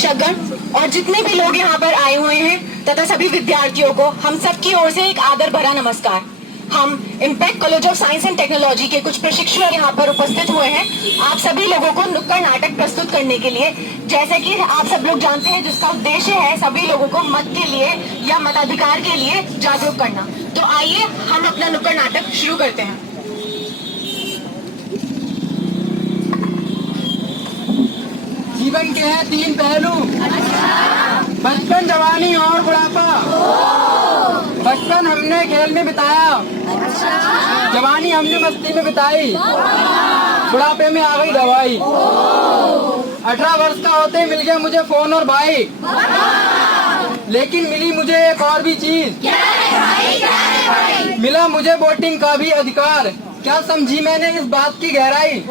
शिक्षकगण और जितने भी लोग यहाँ पर आए हुए हैं तथा सभी विद्यार्थियों को हम सबकी ओर से एक आदर भरा नमस्कार। हम impact college of science and technology के कुछ प्रशिक्षु यहाँ पर उपस्थित हुए हैं आप सभी लोगों को नुक्कड़ नाटक प्रस्तुत करने के लिए। जैसे कि आप सब लोग जानते हैं जिसका उद्देश्य है सभी लोगों को मत के लिए या मताधिकार के लिए जागरूक करना। तो आइए हम अपना नुक्कड़ नाटक शुरू करते हैं। जीवन के हैं 3 पहलू, बचपन, जवानी और बुढ़ापा। बचपन हमने खेल में बिताया, जवानी हमने मस्ती में बिताई, बुढ़ापे में आ गई दवाई। 18 वर्ष का होते मिल गया मुझे फोन और बाइक, लेकिन मिली मुझे एक और भी चीज, मिला मुझे वोटिंग का भी अधिकार। क्या समझी मैंने इस बात की गहराई?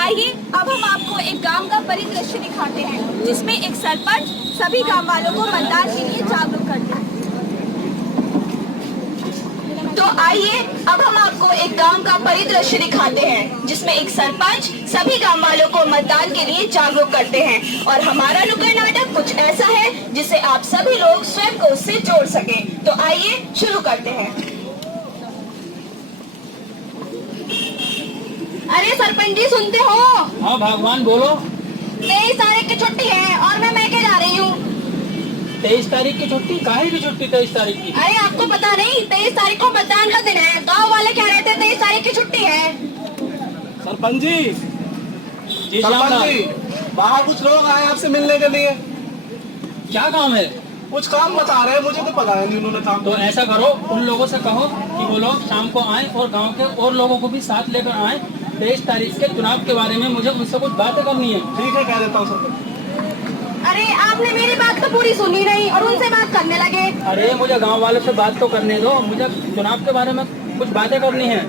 आइए अब हम आपको एक गांव का परिदृश्य दिखाते हैं जिसमें एक सरपंच सभी गांव वालों को मतदान के लिए जागरूक करते हैं। तो आइए अब हम आपको एक गांव का परिदृश्य दिखाते हैं जिसमें एक सरपंच सभी गांव वालों को मतदान के लिए जागरूक करते हैं। और हमारा नुक्कड़ नाटक कुछ ऐसा है जिसे आप सभी लोग स्वयं को उससे जोड़ सकें। तो आइए शुरू करते हैं। अरे सरपंच जी सुनते हो? हाँ भगवान बोलो। 23 तारीख की छुट्टी है और मैं मैके जा रही हूँ। 23 तारीख की छुट्टी? काहे की छुट्टी 23 तारीख की? अरे आपको पता नहीं 23 तारीख को मतदान का दिन है। गांव वाले कह रहे थे 23 तारीख की छुट्टी है। सरपंच जी, बाहर कुछ लोग आए आपसे मिलने के लिए। क्या काम है? कुछ काम बता रहे हैं, मुझे तो पता नहीं उन्होंने काम। तो ऐसा करो, उन लोगों से कहो कि वो लोग शाम को आए और गांव के और लोगों को भी साथ लेकर आए। 23 तारीख के चुनाव के बारे में मुझे उनसे कुछ बातें करनी है। ठीक है, कह देता हूँ सरपंच। अरे आपने मेरी बात तो पूरी सुनी नहीं और उनसे बात करने लगे। अरे मुझे गांव वालों से बात तो करने दो, मुझे चुनाव के बारे में कुछ बातें करनी है,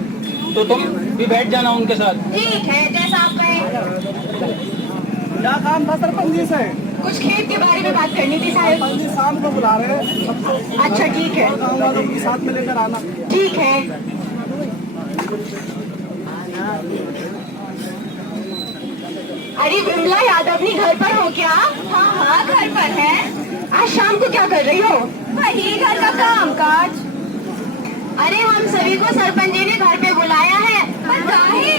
तो तुम भी बैठ जाना उनके साथ। ठीक है, जैसा आप कहें। क्या काम था सरपंच जी से? कुछ खेत के बारे में बात करनी थी साहब। सरपंच जी शाम को बुला रहे हैं सबको। अच्छा ठीक है, गाँव वालों को साथ में लेकर आना। ठीक है। अरे विमला यादव ने घर पर हो क्या? हाँ हाँ घर पर है। आज शाम को क्या कर रही हो? वही घर का काम काज। अरे हम सभी को सरपंच जी ने घर पे बुलाया है। पर काहे?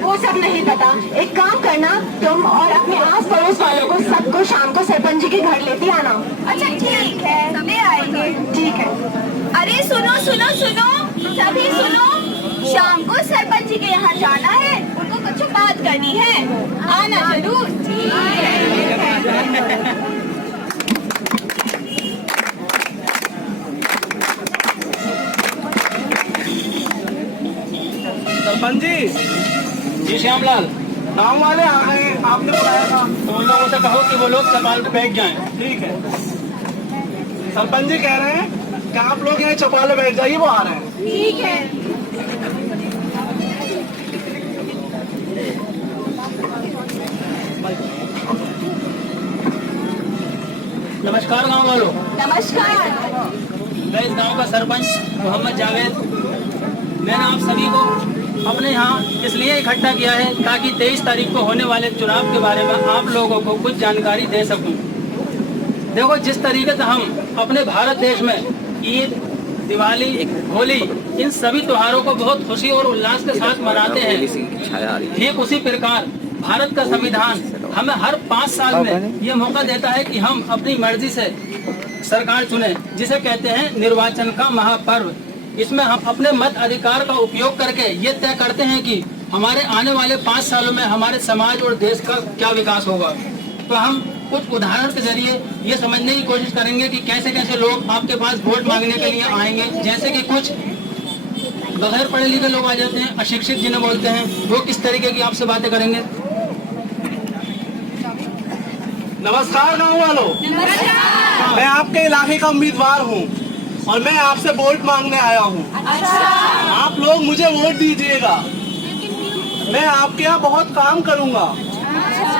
वो सब नहीं पता। एक काम करना, तुम और अपने आस पड़ोस वालों को सबको शाम को सरपंच जी के घर लेती आना। अच्छा ठीक है, सभी आएंगे। ठीक है। अरे सुनो सुनो सुनो, सभी सुनो, शाम को सरपंच जी के यहाँ जाना है, उनको कुछ बात करनी है, आना जरूर। सरपंच जी श्यामलाल, गाँव वाले आ गए हैं, आपने बुलाया था। तो उन लोगों से कहो कि वो लोग चौपाल पे बैठ जाएं। ठीक है। सरपंच जी कह रहे हैं कि आप लोग यहाँ चौपाल में बैठ जाइए, वो आ रहे हैं। ठीक है। नमस्कार गांव वालों। नमस्कार। मैं इस गांव का सरपंच मोहम्मद जावेद। मैंने आप सभी को अपने यहाँ इसलिए इकट्ठा किया है ताकि 23 तारीख को होने वाले चुनाव के बारे में आप लोगों को कुछ जानकारी दे सकूं। देखो, जिस तरीके से हम अपने भारत देश में ईद, दिवाली, होली, इन सभी त्योहारों को बहुत खुशी और उल्लास के साथ मनाते हैं, ठीक उसी प्रकार भारत का संविधान हमें हर 5 साल में ये मौका देता है कि हम अपनी मर्जी से सरकार चुने, जिसे कहते हैं निर्वाचन का महापर्व। इसमें हम अपने मत अधिकार का उपयोग करके ये तय करते हैं कि हमारे आने वाले 5 सालों में हमारे समाज और देश का क्या विकास होगा। तो हम कुछ उदाहरण के जरिए ये समझने की कोशिश करेंगे कि कैसे कैसे लोग आपके पास वोट मांगने के लिए आएंगे। जैसे कि कुछ बगैर पढ़े लिखे लोग आ जाते हैं, अशिक्षित जिन्हें बोलते हैं, वो किस तरीके की आपसे बातें करेंगे। नमस्कार गाँव वालों, मैं आपके इलाके का उम्मीदवार हूँ और मैं आपसे वोट मांगने आया हूँ। आप लोग मुझे वोट दीजिएगा। मैं आपके यहाँ बहुत काम करूँगा।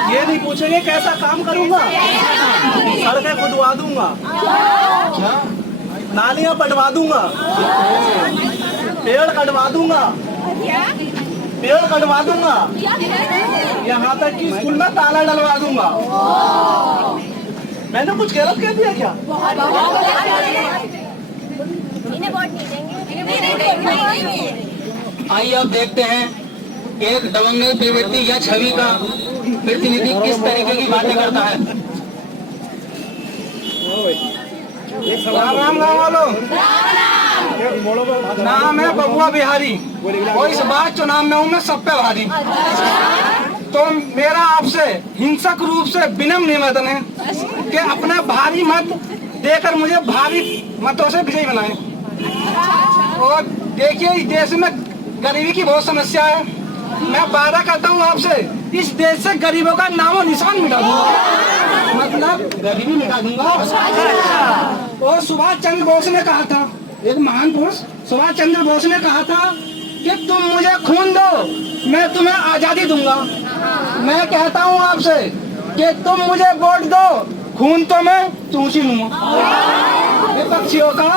ये नहीं पूछेंगे कैसा काम करूंगा, सड़कें खुदवा दूंगा, नालियां पटवा दूंगा, पेड़ कटवा दूंगा, यहाँ तक कि स्कूल में ताला डलवा दूंगा। मैंने कुछ गलत कह दिया क्या? आइए अब देखते हैं एक दबंगई प्रवृत्ति या छवि का प्रतिनिधि किस तरीके की बातें करता है। राम राम गाँव वालों, नाम है बबुआ बिहारी और इस बार चुनाव में हूँ मैं सब पे भारी। तो मेरा आपसे हिंसक रूप से विनम्र निवेदन है कि अपना भारी मत देकर मुझे भारी मतों से विजयी बनाएं। और देखिए इस देश में गरीबी की बहुत समस्या है। मैं वादा करता हूँ आपसे इस देश से गरीबों का नामो निशान मिटा दूंगा, मतलब गरीबी मिटा दूंगा। और सुभाष चंद्र बोस ने कहा था, एक महान पुरुष सुभाष चंद्र बोस ने कहा था कि तुम मुझे खून दो मैं तुम्हें आजादी दूंगा। मैं कहता हूँ आपसे कि तुम मुझे वोट दो, खून तो मैं तुमसे लूंगा। विपक्षियों का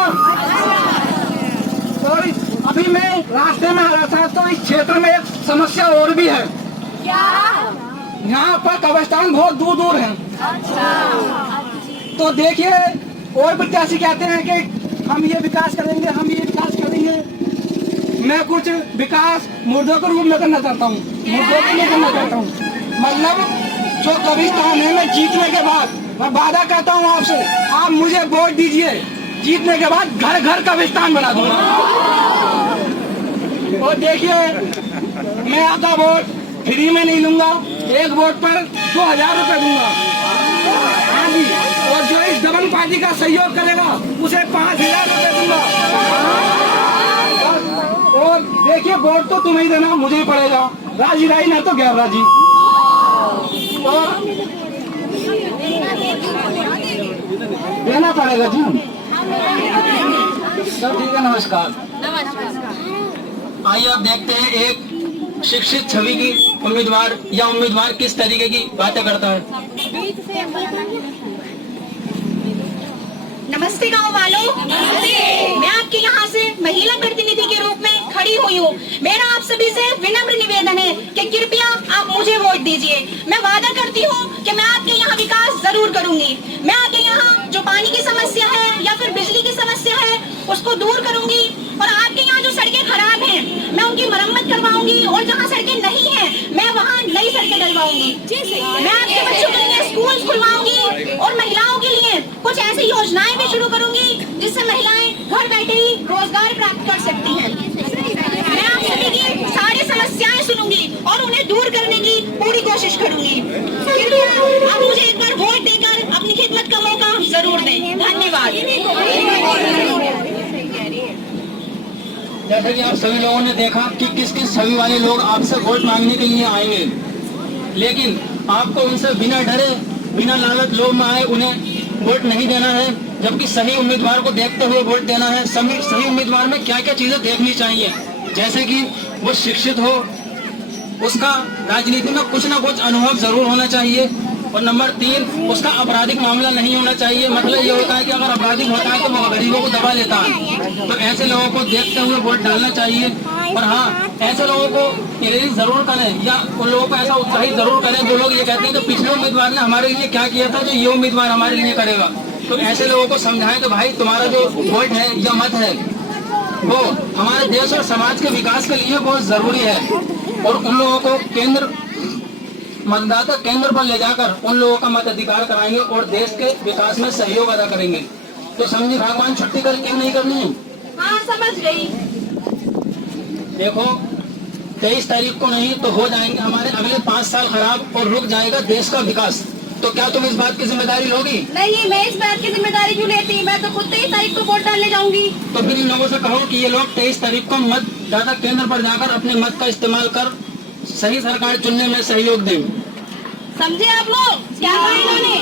और अभी मैं रास्ते में आ रहा था तो इस क्षेत्र में एक समस्या और भी है। यहाँ पर कब्रिस्तान बहुत दूर दूर हैं। तो देखिए और प्रत्याशी कहते हैं कि हम ये विकास करेंगे, हम ये विकास करेंगे। मैं कुछ विकास मुर्दों के रूप में करना चाहता हूँ, मुर्दों के लिए करना चाहता हूँ। मतलब जो कब्रिस्तान है मैं जीतने के बाद मैं वादा करता हूँ आपसे, आप मुझे वोट दीजिए, जीतने के बाद घर घर कब्रिस्तान बना दूंगा। और देखिए मैं आधा वोट फ्री में नहीं लूंगा, एक वोट पर 2000 रुपए दूंगा। हाँ जी, और जो इस दबंग पार्टी का सहयोग करेगा उसे 5000 रुपए दूंगा। और देखिए वोट तो तुम्हें ही देना, मुझे ही पड़ेगा, राजी राजी ना तो गैर राजी। और देना पड़ेगा जी। सब ठीक है, नमस्कार। आइए अब देखते हैं एक शिक्षित छवि की उम्मीदवार या उम्मीदवार किस तरीके की बातें करता है। नमस्ते गाँव वालों, मैं आपके यहाँ से महिला प्रतिनिधि के रूप में खड़ी हुई हूँ। मेरा आप सभी से विनम्र निवेदन है कि कृपया आप मुझे वोट दीजिए। मैं वादा करती हूँ कि मैं आपके यहाँ विकास जरूर करूंगी। मैं आपके यहाँ जो पानी की समस्या है या फिर बिजली की समस्या है उसको दूर करूंगी। और आपके यहाँ जो सड़कें खराब हैं मैं उनकी मरम्मत करवाऊंगी, और जहाँ सड़कें नहीं हैं मैं वहाँ नई सड़कें डलवाऊंगी। मैं आपके बच्चों के लिए स्कूल खुलवाऊंगी और महिलाओं के लिए कुछ ऐसी योजनाएं भी शुरू करूंगी जिससे महिलाएं घर बैठे ही रोजगार प्राप्त कर सकती हैं। मैं आप सभी की सारी समस्याएं सुनूंगी और उन्हें दूर करने की पूरी कोशिश करूंगी। आप मुझे एक बार वोट देकर अपनी खिदमत का मौका जरूर दें। धन्यवाद। जैसे कि आप सभी लोगों ने देखा कि किस किस छवि वाले लोग आपसे वोट मांगने के लिए आएंगे, लेकिन आपको उनसे बिना डरे बिना लालच लोभ में आए उन्हें वोट नहीं देना है, जबकि सही उम्मीदवार को देखते हुए वोट देना है। सही उम्मीदवार में क्या क्या चीजें देखनी चाहिए, जैसे कि वो शिक्षित हो, उसका राजनीति में कुछ ना कुछ अनुभव जरूर होना चाहिए, और नंबर 3 उसका आपराधिक मामला नहीं होना चाहिए। मतलब ये होता है कि अगर आपराधिक होता है तो वो गरीबों को दबा लेता है, तो ऐसे लोगों को देखते हुए वोट डालना चाहिए। और हाँ, ऐसे लोगों को प्रेरित जरूर करें या उन लोगों को ऐसा उत्साहित जरूर करें जो लोग ये कहते हैं कि पिछले उम्मीदवार ने हमारे लिए क्या किया था जो ये उम्मीदवार हमारे लिए करेगा। तो ऐसे लोगों को समझाएं कि भाई तुम्हारा जो वोट है या मत है वो हमारे देश और समाज के विकास के लिए बहुत जरूरी है। और उन लोगों को मतदाता केंद्र पर ले जाकर उन लोगों का मताधिकार कराएंगे और देश के विकास में सहयोग अदा करेंगे। तो समझे भगवान, छुट्टी कर क्यों नहीं करनी है? हाँ, समझ गई। देखो 23 तारीख को नहीं तो हो जाएंगे हमारे अगले 5 साल खराब और रुक जाएगा देश का विकास। तो क्या तुम इस बात की जिम्मेदारी लोगी? नहीं, मैं इस बात की जिम्मेदारी क्यों लेती? मैं तो खुद 23 तारीख को वोट डालने जाऊंगी। तो फिर इन लोगों से कहो कि ये लोग 23 तारीख को मतदाता केंद्र पर जाकर अपने मत का इस्तेमाल कर सही सरकार चुनने में सहयोग दें। समझे आप लोग क्या कहा इन्होंने?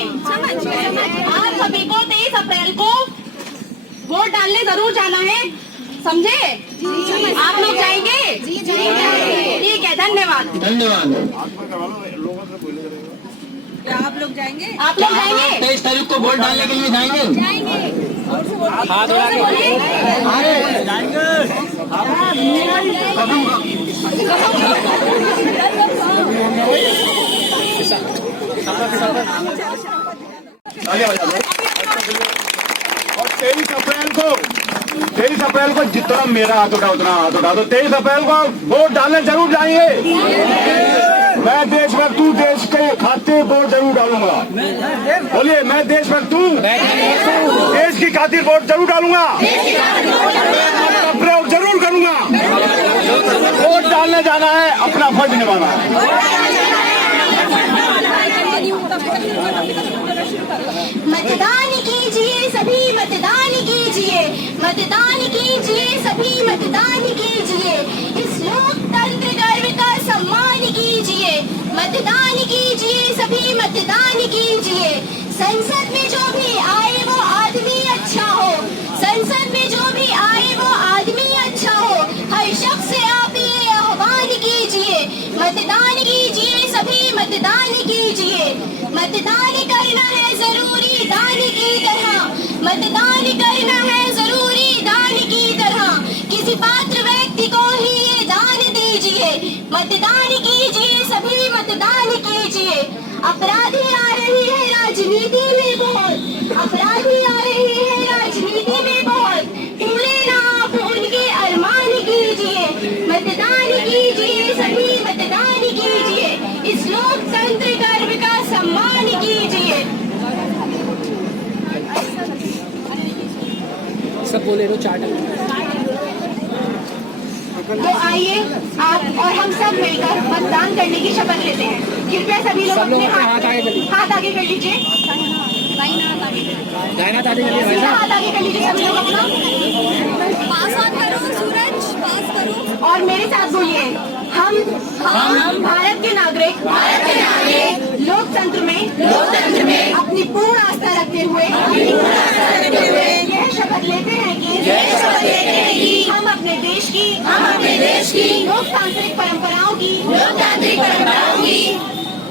आप सभी को 23 अप्रैल को वोट डालने जरूर जाना है, समझे? आप लोग जाएंगे? ठीक है, धन्यवाद। धन्यवाद। आप लोग जाएंगे? 23 तारीख को वोट डालने के लिए जाएंगे। हाथ उठा के और 23 अप्रैल को जितना मेरा हाथ उठा उतना हाथ उठा दो। 23 अप्रैल को वोट डालने जरूर जाएंगे। मैं देशभक्तु देश के खातिर वोट जरूर डालूंगा। बोलिए, मैं देशभक्तु देश की खातिर वोट जरूर डालूंगा, प्रयोग जरूर करूंगा। वोट डालने जाना है, अपना फर्ज निभाना है। मतदान कीजिए सभी, मतदान कीजिए, मतदान कीजिए सभी, मतदान कीजिए। इस लोकतंत्र गर्व का सम्मान कीजिए। मतदान कीजिए सभी, मतदान कीजिए। संसद में जो भी आए वो आदमी अच्छा हो। संसद में जो भी आए वो आदमी अच्छा हो। हर शख्स से आप ये आह्वान कीजिए। मतदान कीजिए सभी, मतदान कीजिए। मतदान करना है जरूरी दान की तरह। मतदान करना है जरूरी दान की तरह। किसी पात्र व्यक्ति को ही ये दान दीजिए। मतदान कीजिए सभी, मतदान कीजिए। अपराधी आ रही है राजनीति में बहुत, अपराधी आ रही है राजनीति में बहुत। टूटे ना आप उनके अरमान कीजिए। मतदान कीजिए सभी, मतदान कीजिए। इस लोकतंत्र गर्व का सम्मान कीजिए। सब बोले तो 4 तो आइए आप और हम सब मिलकर मतदान करने की शपथ लेते हैं। कृपया सभी लोग अपने हाथ आगे कर लीजिए। हाथ आगे कर लीजिए सभी लोग अपना। पास ऑन करो सूरज, पास करो। और मेरे साथ बोलिए, हम भारत के नागरिक लोकतंत्र में अपनी पूर्ण आस्था रखते हुए यह शपथ लेते हैं कि हम अपने देश की लोकतांत्रिक परंपराओं की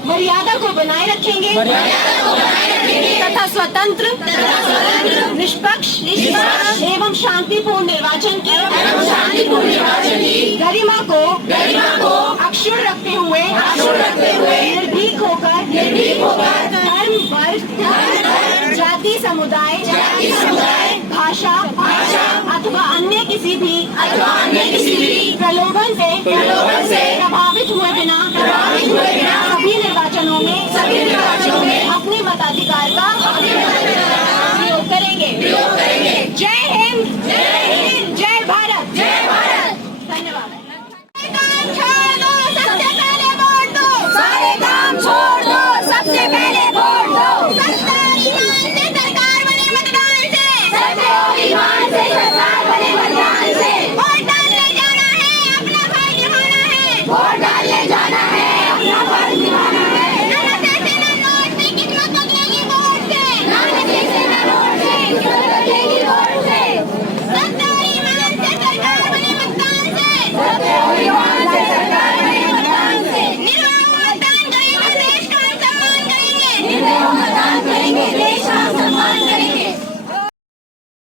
मर्यादा को बनाए रखेंगे तथा स्वतंत्र निष्पक्ष एवं शांतिपूर्ण निर्वाचन की गरिमा को अक्षुण्ण रखते हुए निर्भीक होकर धर्म, वर्ग, जाति, समुदाय, भाषा अथवा अन्य किसी भी प्रलोभन से प्रभावित हुए बिना सभी निर्वाचनों में अपने मताधिकार का